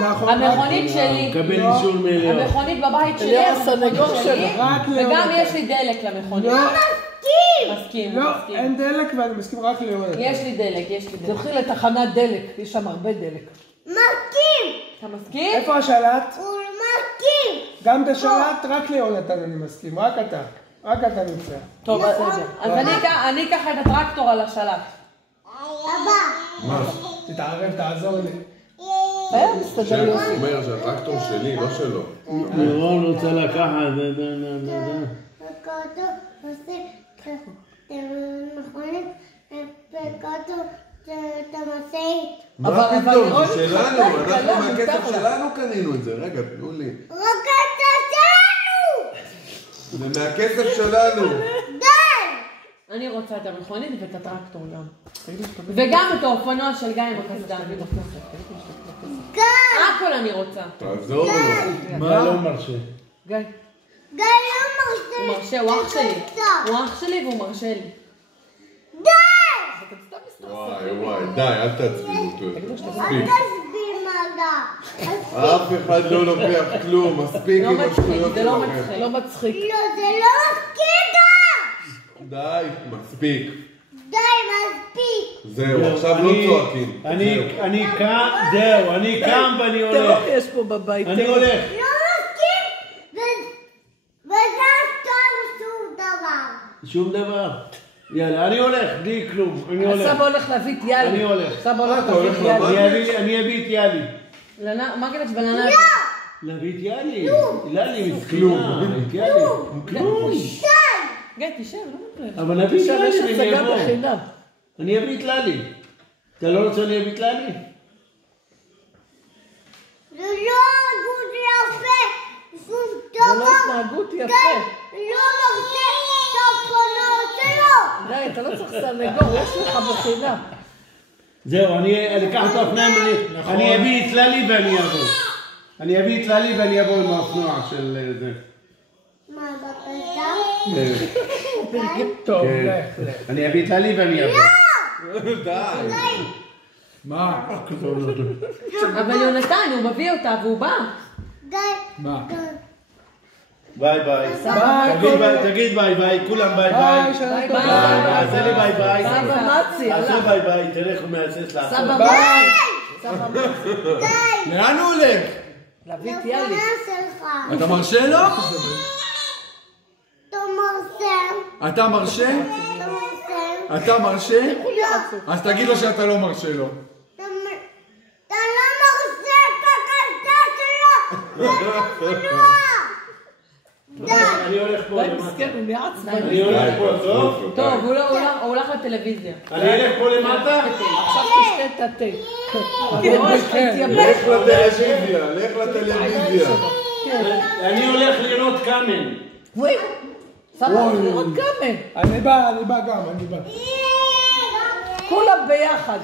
נכון. המכונית שלי. קבל אישור מלא. המכונית בבית שלי, המכונית שלי. וגם יש לי דלק למכונית. מסכים. לא, אין דלק ואני מסכים רק ליונתן. יש לי דלק. תלכי לתחנת דלק, יש שם הרבה דלק. מסכים! אתה מסכים? איפה השלט? הוא מסכים! גם את השלט רק ליונתן אני מסכים, רק אתה. רק אתה נמצא. טוב, בסדר. אז אני אקח את הטרקטור על השלט. אבא! תתערב, תעזור לי. הוא אומר שהטרקטור שלי, לא שלו. לירון רוצה לקחת. וקוטו עושה מכונית וקוטו את המשאית. מה פתאום? זה שלנו, אנחנו מהכסף שלנו קנינו את זה. רגע, תנו לי. רק אתה שלנו! זה מהכסף שלנו. די! אני רוצה את המכונית ואת הטרקטור גם. וגם את האופנוע של גיא עם הקסדה. הכל אני רוצה. תעזור לו. מה לא מרשה? גיא. גיא לא מרשה. הוא אח שלי. הוא אח שלי והוא מרשה לי. די! וואי, די, אל תעצבנו אותו. אל מספיק. תסביר מגע. אף אחד לא לוקח כלום, מספיק עם השטויות זה לא שלכם. מצחיק. לא מצחיק. לא, זה לא מספיק גם! די, מספיק. די, מספיק! זהו, עכשיו לא צועקים. אני קם, זהו, אני קם ואני הולך. תראו יש פה בבית. אני הולך. לא מסכים! וזה סתם שום דבר. שום דבר. יאללה, אני הולך, בלי כלום. אני הולך. סבא הולך להביא את יאלי. אני הולך. סבא הולך אתה להביא הולך את יאלי. לבית? אני אביא את יאלי. מה הקטע שבננה? להביא את יאלי. יאלי מסכינה. את יאלי. כלום. גיא, תישאר, לא מפריע. אבל נביא את שם יש ללי ואני הצגה אבוא. בחינם. אני אביא את ללי. אתה לא רוצה אני אביא את ללי? זה לא הגות יפה! שום זה לא דבר! התנהגות יפה. לא מרשה את האופנוע שלו! די, אתה לא צריך סנגור, יש לך בחינם. זהו, אני אקח את האופניים, אני אביא את ללי ואני אבוא. אני אביא את ללי ואני אבוא עם האופנוע של זה. מה, בקסדה? טוב, כן. אני אביא את ללי ואני אבוא. די. מה? אבל יונתן, הוא מביא אותה והוא בא. די. מה? ביי ביי. תגיד ביי ביי, כולם ביי ביי, ביי. שנה ביי, טובה. ביי. תעשה לי ביי ביי. סבא מצי, תעשה הלך. ביי ביי, תלך ומהסס לאחור. סבא ביי. סבא מצי. די. לאן הוא הולך? להביא את יאלי. שלך. אתה מרשה לו? אתה מרשה. אתה מרשה? אתה מרשה. אתה מרשה? לא. אז תגיד לו שאתה לא מרשה לו. אתה לא מרשה את הקסדה שלו! זה אופנוע! די! אני הולך פה די למטה. מסכן, הוא נהיה עצבני. אני הולך פה, טוב? טוב, הוא הולך לטלוויזיה. אני אלך פה למטה? עכשיו תשתה את התה. כן. תתייבש. לך לטלוויזיה, לך לטלוויזיה. אני הולך לראות קאמן. וואי, סבא, לראות כמה. אני בא גם, אני בא. כולם ביחד.